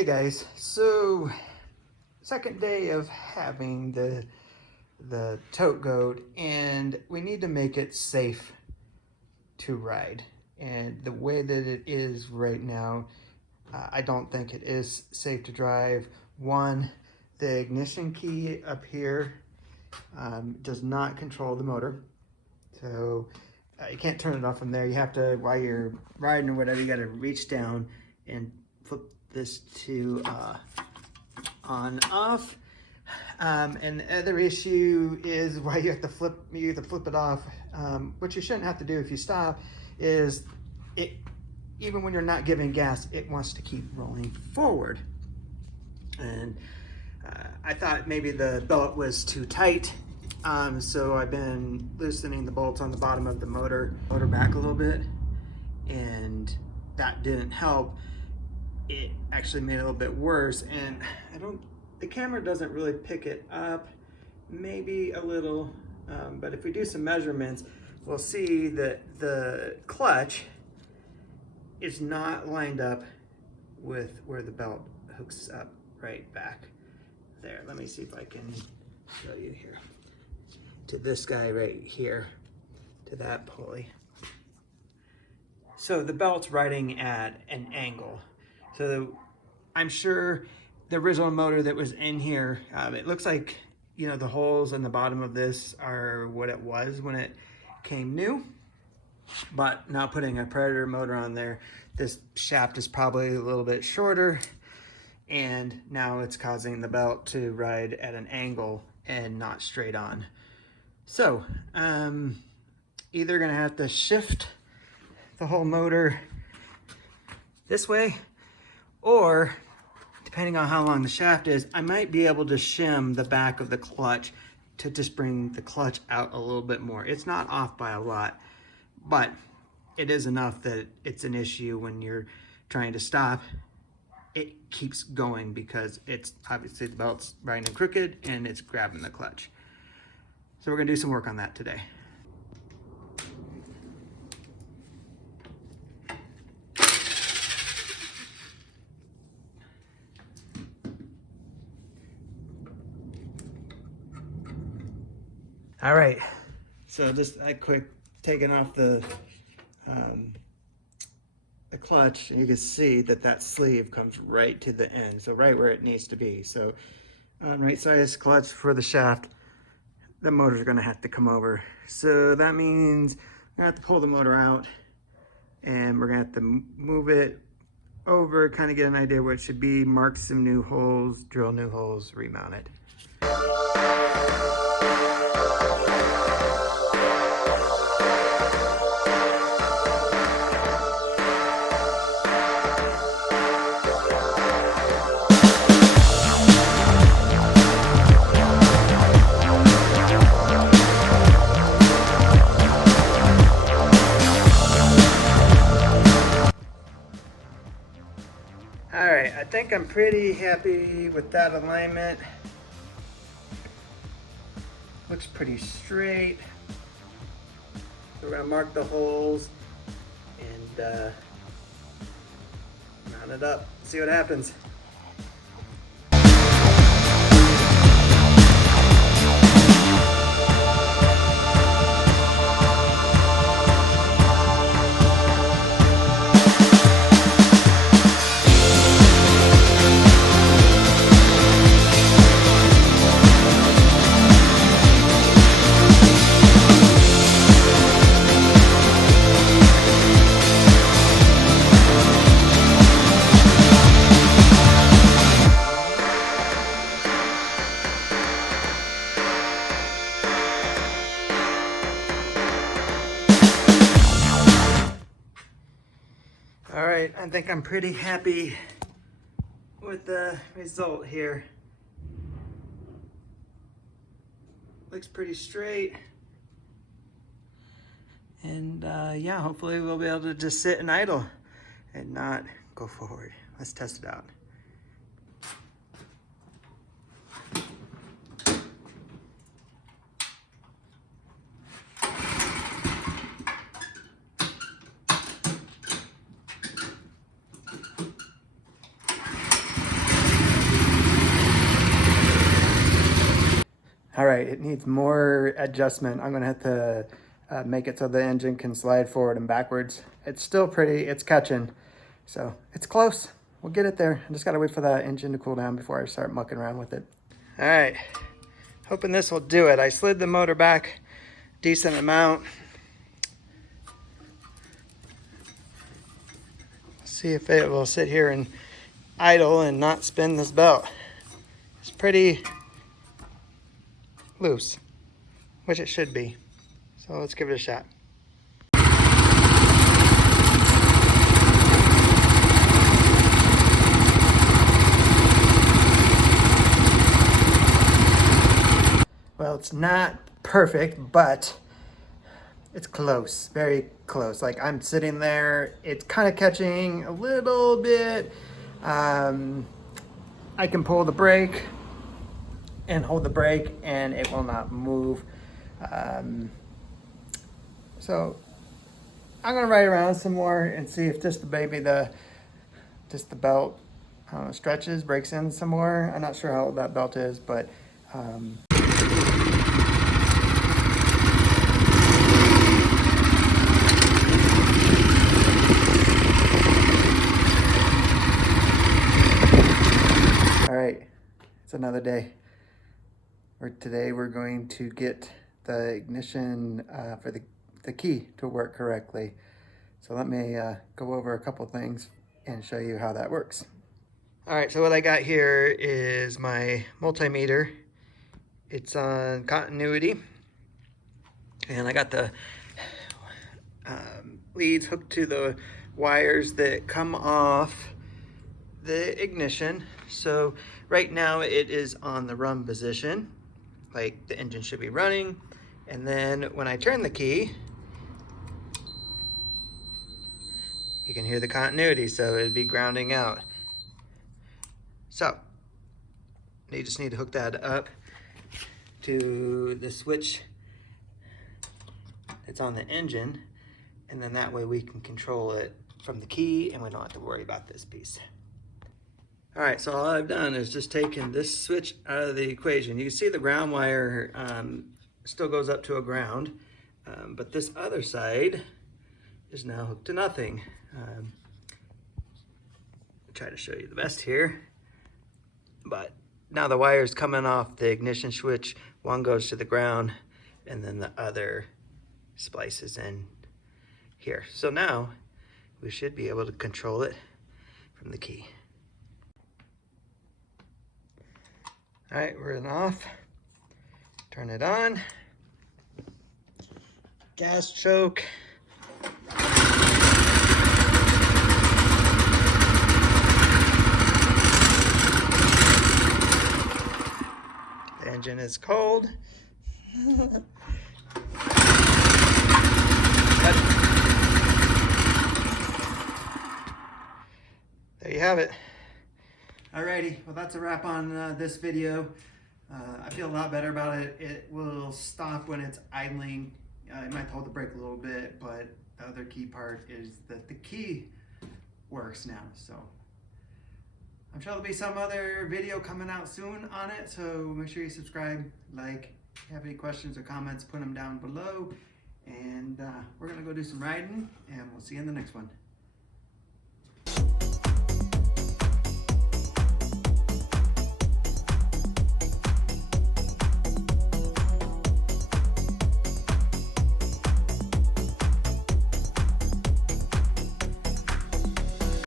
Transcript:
Hey guys, so second day of having the Tote Gote, and we need to make it safe to ride. And the way that it is right now, I don't think it is safe to drive. One, the ignition key up here does not control the motor, so you can't turn it off from there. You have to, while you're riding or whatever, you got to reach down and flip this to on off. And the other issue is why you have to flip it off. What you shouldn't have to do if you stop is it, even when you're not giving gas, it wants to keep rolling forward. And I thought maybe the belt was too tight. So I've been loosening the bolts on the bottom of the motor back a little bit, and that didn't help. It actually made it a little bit worse, and the camera doesn't really pick it up, maybe a little, but if we do some measurements, we'll see that the clutch is not lined up with where the belt hooks up right back there. Let me see if I can show you here. To this guy right here, to that pulley. So the belt's riding at an angle. So I'm sure the original motor that was in here, it looks like, you know, the holes in the bottom of this are what it was when it came new. But now putting a Predator motor on there, this shaft is probably a little bit shorter, and now it's causing the belt to ride at an angle and not straight on. So either gonna have to shift the whole motor this way, or depending on how long the shaft is, I might be able to shim the back of the clutch to just bring the clutch out a little bit more. It's not off by a lot, but it is enough that it's an issue when you're trying to stop. It keeps going because it's obviously the belt's riding crooked and it's grabbing the clutch. So we're gonna do some work on that today. All right, so just quick taking off the clutch, and you can see that that sleeve comes right to the end, so right where it needs to be. So right size clutch for the shaft, the motor's gonna have to come over. So that means we're gonna have to pull the motor out, and we're gonna have to move it over, kind of get an idea where it should be, mark some new holes, drill new holes, remount it. Alright, I think I'm pretty happy with that alignment. Looks pretty straight. So we're going to mark the holes and mount it up, see what happens. All right, I think I'm pretty happy with the result here. Looks pretty straight. And yeah, hopefully we'll be able to just sit and idle and not go forward. Let's test it out. right, it needs more adjustment. I'm gonna have to make it so the engine can slide forward and backwards. It's still pretty, it's catching. So it's close, we'll get it there. I just gotta wait for the engine to cool down before I start mucking around with it. All right, hoping this will do it. I slid the motor back a decent amount. See if it will sit here and idle and not spin this belt. It's pretty loose, which it should be. So let's give it a shot. Well, it's not perfect, but it's close, very close. Like I'm sitting there, it's kind of catching a little bit. I can pull the brake and hold the brake and it will not move. So I'm gonna ride around some more and see if just the belt stretches, breaks in some more. I'm not sure how old that belt is, but all right, it's another day. Today we're going to get the ignition for the key to work correctly. So let me go over a couple things and show you how that works. All right, so what I got here is my multimeter. It's on continuity. And I got the leads hooked to the wires that come off the ignition. So right now it is on the run position, like the engine should be running. And then when I turn the key, you can hear the continuity, so it'd be grounding out. So you just need to hook that up to the switch that's on the engine, and then that way we can control it from the key and we don't have to worry about this piece. All right, so all I've done is just taken this switch out of the equation. You can see the ground wire still goes up to a ground, but this other side is now hooked to nothing. I'll try to show you the best here, but now the wire's coming off the ignition switch. One goes to the ground and then the other splices in here. So now we should be able to control it from the key. All right, we're in off. Turn it on. Gas choke. The engine is cold. There you have it. Alrighty, well that's a wrap on this video. I feel a lot better about it. It will stop when it's idling. It might hold the brake a little bit, but the other key part is that the key works now. So I'm sure there'll be some other video coming out soon on it, so make sure you subscribe, like. If you have any questions or comments, put them down below. And we're gonna go do some riding, and we'll see you in the next one.